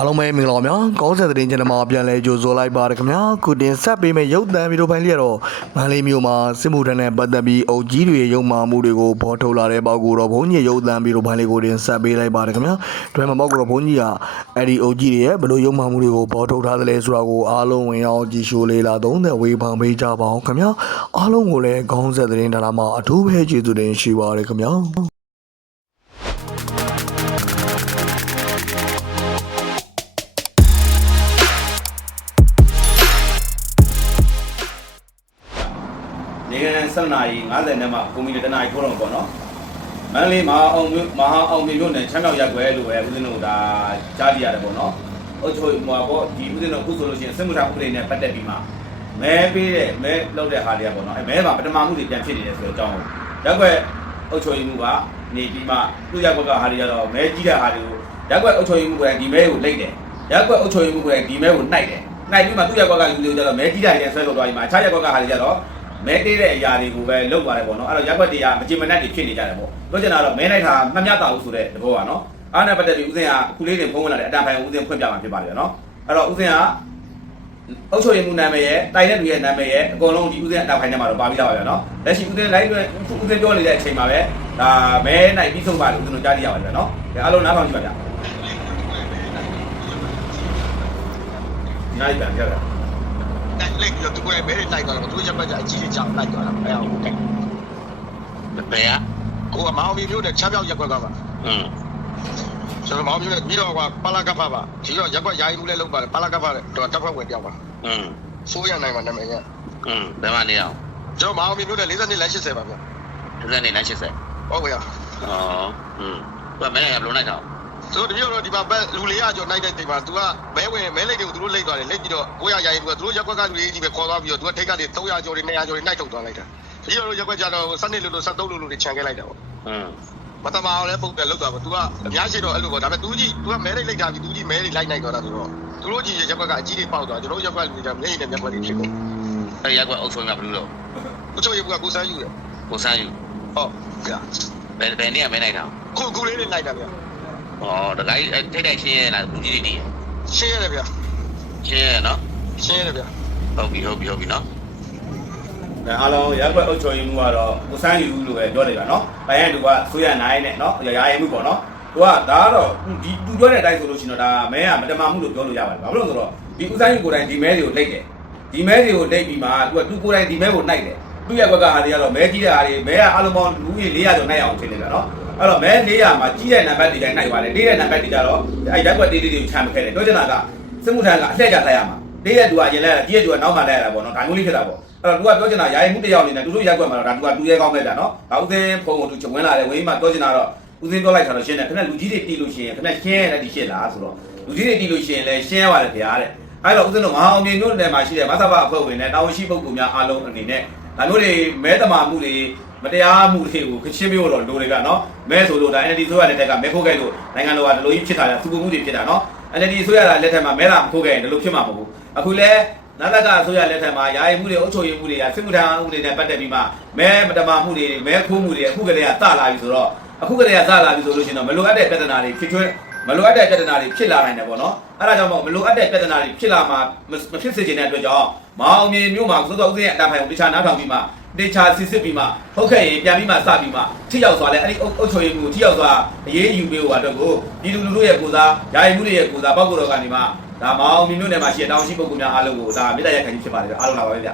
အားလုံးပဲမင်္ဂလာပါဗျာကောင်းဆက်သတင်းချန်နယ်မှာပြန်လဲကြိုဆိုလိုက်ပါရခင်ဗျာခုတင်ဆက်ပေးမယ့်ရုပ်သံဗီဒီယိုပိုင်းလေးကတော့မန္တလေးမြို့မှာစစ်မှုထမ်းနဲ့ပတ်သက်ပြီးအုပ်ကြီးတွေရဲ့ရုံမာမှုတွေကိုဖော်ထုတ်လာတဲ့ပေါက်ကိုတော့ဘုန်းကြီးရဲ့ရုပ်သံဗီဒီယိုပိုင်းလေးကိုတင်ဆက်ပေးလိုက်ပါရခင်ဗျာတွဲမှာပေါက်ကိုတော့ဘုန်းကြီးကအဲ့ဒီအုပ်ကြီးတွေရဲ့ဘယ်လိုရုံမာမှုတွေကိုဖော်ထုတ်ထားသလဲဆိုတာကိုအားလုံးဝင်အောင်ကြည့်ရှုလေးလာသုံးသက်ဝေဖန်ပေးကြပါအောင်ခင်ဗျာအားလုံးကိုလည်းကောင်းဆက်သတင်းဒါလာမှာအထူးပဲကျေးဇူးတင်ရှိပါရခင်ဗျာ 7နာရီ50နဲ့မှကွန်ပျူတာတနာရီထိုးတော့ပေါ့နော်မန္တလေးမဟာအောင်မြို့မဟာအောင်မြို့နယ်ချမ်းမြောက်ရက်ွယ်လို့ပဲဦးဇင်းတို့ဒါကြားကြရတယ်ပေါ့နော်အုတ်ချိုမှာပေါ့ဒီဦးဇင်းတို့အခုဆိုလို့ရှိရင်စစ်မှုထမ်းဥပဒေနဲ့ပတ်သက်ပြီးမှမဲပေးတဲ့မဲလောက်တဲ့ဟာတွေကပေါ့နော်အဲမဲမှာပထမမှုတွေပြန်ဖြစ်နေတယ်ဆိုတော့အကြောင်းရက်ွယ်အုတ်ချိုမှုကနေပြီးမှသူ့ရက်ွက်ကဟာတွေကြတော့မဲကြီးတဲ့ဟာတွေကိုရက်ွက်အုတ်ချိုမှုကဒီမဲကိုလိမ့်တယ်ရက်ွက်အုတ်ချိုမှုကဒီမဲကိုနှိုက်တယ်နှိုက်ပြီးမှသူ့ရက်ွက်ကလူတွေကြတော့မဲကြီးတာတွေဆွဲလို့သွားပြီးမှအခြားရက်ွက်ကဟာတွေကြတော့ မဲတေးတဲ့အရာတွေကိုပဲလုပ်ပါတယ်ပေါ့နော်အဲ့တော့ရက်ွက်တွေကမကြင်မနက်တွေဖြစ်နေကြတယ်ပေါ့ပြောချင်တာတော့မဲလိုက်တာမှတ်မြတ်တာဘူးဆိုတဲ့သဘောပါနော်အားနဲ့ပတ်သက်ပြီးဦးစင်ကအခုလေးတွေဖုံးဝင်လာတဲ့အတန်ဖိုင်ဦးစင်ဖွင့်ပြမှာဖြစ်ပါတယ်နော်အဲ့တော့ဦးစင်ကအုပ်ချုပ်ရေးမှုနာမည်ရဲ့တိုင်တဲ့လူရဲ့နာမည်ရဲ့အကုန်လုံးဒီဦးစင်အတန်ဖိုင်ထဲမှာတော့ပါပြီးသားပါဗျာနော်လက်ရှိဦးစင် live နဲ့ဦးစင်ပြောနေတဲ့အချိန်မှာပဲဒါမဲနိုင်ပြီးဆုံးပါလို့ဦးစင်တို့ကြားကြရပါတယ်ဗျာနော်အားလုံးနားထောင်ကြည့်ပါဗျာဒီနိုင်ပြန်ကြရ လိုက်လိုက်ပြီးတော့သူကလည်းမဲတွေလိုက်သွားတော့သူတို့ချက်ပတ်ကြအကြီးကြီးကြောင်လိုက်သွားတာအဲအောင်ကဲ ဘယ်က ကိုကမောင်မီမျိုးနဲ့ချမ်းပြောက်ရက်ွက်ကပါ อืม ကျွန်တော်မောင်မျိုးနဲ့ပြီးတော့ကပါလာကဖပါဒီတော့ရက်ွက်ယာယီမှုလည်းလုပ်ပါတယ်ပါလာကဖလည်းတော့တပ်ဖွဲ့ဝင်တယောက်ပါ อืม စိုးရနိုင်မှာနာမည်က อืมဘယ်မှာနေအောင် ကျွန်တော်မောင်မီမျိုးနဲ့40နှစ်လမ်း80ပါဗျ ဒီကနေ့လမ်း80 ဟုတ်ကဲ့ ဩอืมဘယ်မဲရဘလုံးလိုက်တော့ ဆိုတော့ဒီတော့ဒီမှာပဲလူလေးရကျော်နိုင်တဲ့တိမ်မှာ तू ကမဲဝင်မဲလိုက်တွေကိုသူတို့လိမ့်သွားတယ်လိမ့်ပြီးတော့ကိုရယာယီကသူတို့ရက်ွက်ကလူလေးကြီးပဲခေါ်သွားပြီးတော့ तू ကထိတ်ကနေ300ကျော်တွေ200ကျော်တွေနှိုက်ထုတ်သွားလိုက်တာဒီတော့ရက်ွက်ကြတော့စနစ်လို့လို့73လို့လို့တွေခြံခဲ့လိုက်တာပေါ့ อืม မတမာအောင်လည်းပုံတယ်လောက်တာပေါ့ तू ကအများရှိတော့အဲ့လိုပေါ့ဒါပေမဲ့ तू ကြီး तू ကမဲလေးလိုက်တာပြီး तू ကြီးမဲလေးလိုက်နိုင်တော့တာဆိုတော့သူတို့ကြီးရက်ကွက်ကအကြီးလေးပေါက်သွားကျွန်တော်ရက်ကွက်လူတွေကမျက်ရည်နဲ့မျက်ကွက်တွေဖြစ်ကုန် အဲ့ရက်ကွက်အုပ်ဆုံးရဘလို့လို့ ကိုချိုရက်ကွက်ကကိုစမ်းယူတယ် ကိုစမ်းယူ ဟုတ်ကဲ့ ဘယ်ဘယ်နေ့ကမဲလိုက်တာ ခုခုလေးလေးလိုက်တာဗျ ဩတခါကြီးထိတ်တိုက်ရှင်းရလားဘူးကြီးတွေတည်ရှင်းရတယ်ဗျရှင်းရနော်ရှင်းရတယ်ဗျဟုတ်ပြီဟုတ်ပြီဟုတ်ပြီနော်အဲအားလုံးရက်ွက်အုပ်ချုပ်ရေးမှုကတော့ကိုစမ်းယူလို့ပဲပြောတယ်ဗျာနော်။တိုင်းရတူကဆိုရနိုင်နဲ့နော်ရာရဲမှုပေါ့နော်။သူကဒါကတော့ဒီသူပြောတဲ့အတိုင်းဆိုလို့ရှိရင်တော့ဒါမဲကမတမာမှုလို့ပြောလို့ရပါတယ်။ဘာလို့လဲဆိုတော့ဒီဦးဆိုင်ကိုယ်တိုင်ဒီမဲတွေကိုလိတ်တယ်။ဒီမဲတွေကိုလိတ်ပြီးမှသူကသူကိုယ်တိုင်ဒီမဲကိုနှိုက်တယ်။သူ့ရက်ွက်ကဟာတွေကတော့မဲကြီးတဲ့ဟာတွေမဲကအလုံးပေါင်းလူကြီး400ကျော်နှိုက်အောင်ထင်နေတာနော်။ အဲ့တော့မဲလေးရမှာကြီးတဲ့နံပါတ်တွေတိုင်းနိုင်ပါတယ်လေးတဲ့နံပါတ်တွေကြတော့အဲ့ရက်ွက်သေးလေးတွေကိုခြံမခဲတယ်တော့ကျွန်တော်ကစစ်မှုထမ်းကအလှည့်ကြလိုက်ရမှာလေးတဲ့သူကအရင်လိုက်ရတာကြီးတဲ့သူကနောက်မှလိုက်ရတာပေါ့နော်ဒါမျိုးလေးဖြစ်တာပေါ့အဲ့တော့သူကပြောချင်တာရာရင်မှုတစ်ယောက်အနေနဲ့သူတို့ရက်ွက်မှာတော့ဒါသူကတူရဲကောင်းပဲဗျာနော်ဒါဥစဉ်ဖုံကိုသူချဝင်လာတယ်ဝင်းမှာပြောချင်တာတော့ဥစဉ်ပြောလိုက်တာတော့ရှင်းတယ်ခင်ဗျလူကြီးတွေတီးလို့ရှင်းခင်ဗျရှင်းရတယ်ဒီရှင်းလားဆိုတော့လူကြီးတွေတီးလို့ရှင်းလဲရှင်းရတယ်ဗျာတဲ့အဲ့တော့ဥစဉ်တို့မဟာအောင်မြင်မြို့နယ်မှာရှိတဲ့မသဘအဖွဲ့ဝင်နဲ့တာဝန်ရှိပုဂ္ဂိုလ်များအားလုံးအနေနဲ့ဒါမျိုးတွေမဲတမာမှုတွေမတရားမှုတွေကိုခချင်းမျိုးတော့လိုတွေဗျာနော်။မဲဆိုလို့ဒါ NLD ဆိုရတဲ့တက်ကမဲခိုးခဲ့လို့နိုင်ငံတော်ကဒီလိုကြီးဖြစ်တာလေသူပုံမှုတွေဖြစ်တာနော်။ NLD ဆိုရတာလက်ထက်မှာမဲလာမခိုးခဲ့ရင်ဒီလိုဖြစ်မှာမဟုတ်ဘူး။အခုလဲနာတကအစိုးရလက်ထက်မှာယာယီမှုတွေအုပ်ချုပ်ရေးမှုတွေကစစ်မှုထမ်းဥပဒေနဲ့ပတ်သက်ပြီးမှမဲမတမာမှုတွေမဲခိုးမှုတွေအခုကလေးကစလာပြီဆိုတော့အခုကလေးကစလာပြီဆိုလို့ရှိရင်တော့မလိုအပ်တဲ့ပြဿနာတွေဖြစ်ထွန်း မလိုအပ်တဲ့ပြဿနာတွေဖြစ်လာနိုင်တယ်ပေါ့နော်အဲဒါကြောင့်မို့မလိုအပ်တဲ့ပြဿနာတွေဖြစ်လာမှာမဖြစ်စေချင်တဲ့အတွက်ကြောင့်မအောင်မြေမြို့မှာသို့တော်ဥစဉ်အတန်ဖိုင်ကိုတခြားနားထောင်ပြီးမှတေချာစစ်စစ်ပြီးမှဟုတ်ခဲ့ရင်ပြန်ပြီးမှစပြီးမှထိရောက်သွားလဲအဲ့ဒီအုပ်ချုပ်ရေးမှုထိရောက်သွားအရေးယူပေးဟိုအတွက်ကိုပြည်သူလူထုရဲ့ကိုစားယာယီမှုတွေရဲ့ကိုစားပောက်ကိုတော်ကနေမှဒါမောင်မြမျိုးနယ်မှာရှိတဲ့တောင်ရှိပုဂ္ဂိုလ်များအားလုံးကိုဒါမေတ္တာရက်ခံကြီးဖြစ်ပါတယ်ဗျအားလုံးလာပါပဲဗျ